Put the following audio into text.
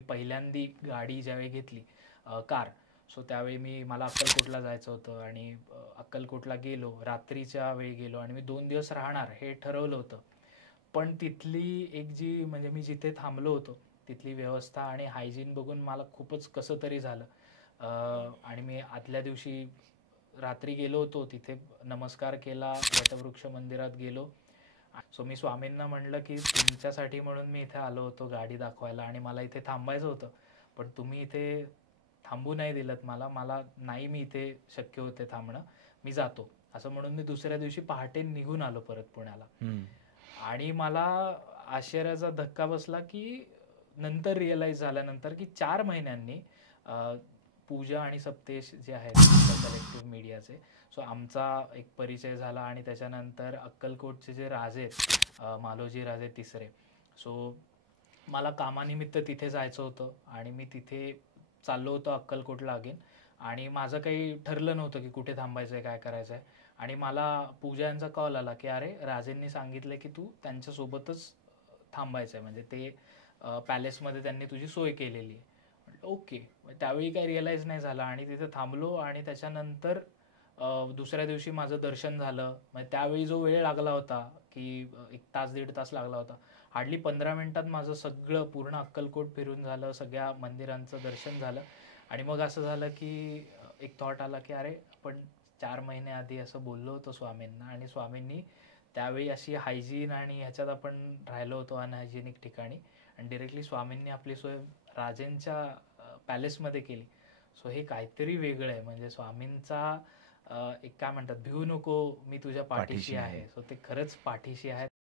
पहिल्यांदी गाडी ज्यावेळी घेतली कार. सो त्यावेळी मला अक्कलकोटला जायचं होतं आणि अक्कलकोटला गेलो, रात्रीच्या वेळी गेलो आणि मी 2 दिवस राहणार हे ठरवलं होतं. पण तिथली एक जी म्हणजे मी जिथे थांबलो होतो तिथली व्यवस्था आणि हायजीन बघून मला खूपच कसं तरी झालं. आणि मी आदल्या दिवशी रात्री गेलो होतो, तिथे नमस्कार केला, वटवृक्ष मंदिरात गेलो. सो मी स्वामींना म्हणलं की तुमच्यासाठी म्हणून मी इथे आलो होतो गाडी दाखवायला आणि मला इथे थांबायचं होतं, पण तुम्ही इथे थांबू नाही दिलत मला. मला नाही, मी इथे शक्य होते थांबणं, मी जातो असं म्हणून मी दुसऱ्या दिवशी पहाटे निघून आलो परत पुण्याला. आणि मला आश्चर्याचा धक्का बसला की नंतर रिअलाइज झाल्यानंतर की 4 महिन्यांनी पूजा आणि सप्तेश जे आहेत कलेक्टिव्ह मीडियाचे, सो आमचा एक परिचय झाला आणि त्याच्यानंतर अक्कलकोटचे जे राजे आहेत, मालोजी राजे तिसरे, सो मला कामानिमित्त तिथे जायचं होतं आणि मी तिथे चाललो होतो अक्कलकोटला अगेन. आणि माझं काही ठरलं नव्हतं की कुठे थांबायचं आहे, काय करायचं आहे. आणि मला पूजा यांचा कॉल आला की अरे राजेंनी सांगितलं की तू त्यांच्यासोबतच थांबायचं आहे, म्हणजे ते पॅलेसमध्ये त्यांनी तुझी सोय केलेली आहे. म्हटलं ओके. त्यावेळी काही रिअलाईज नाही झालं आणि तिथे थांबलो आणि त्याच्यानंतर दुसऱ्या दिवशी माझं दर्शन झालं. म्हणजे त्यावेळी जो वेळ लागला होता की 1 तास 1.5 तास लागला होता, हार्डली 15 मिनिटात माझं सगळं पूर्ण अक्कलकोट फिरून झालं, सगळ्या मंदिरांचं दर्शन झालं. आणि मग असं झालं की एक थॉट आला की अरे आपण 4 महिने आधी असं बोललो होतो स्वामींना आणि स्वामींनी त्यावेळी अशी हायजीन आणि ह्याच्यात आपण राहिलो होतो अनहायजेनिक ठिकाणी आणि डिरेक्टली स्वामींनी आपली सोय राजेंच्या पॅलेसमध्ये केली. सो हे काहीतरी वेगळं आहे. म्हणजे स्वामींचा एक काय म्हणतात, भिवू नको मी तुझ्या पाठीशी पाठीशी आहे. आहे. सो ते खरंच पाठीशी आहेत.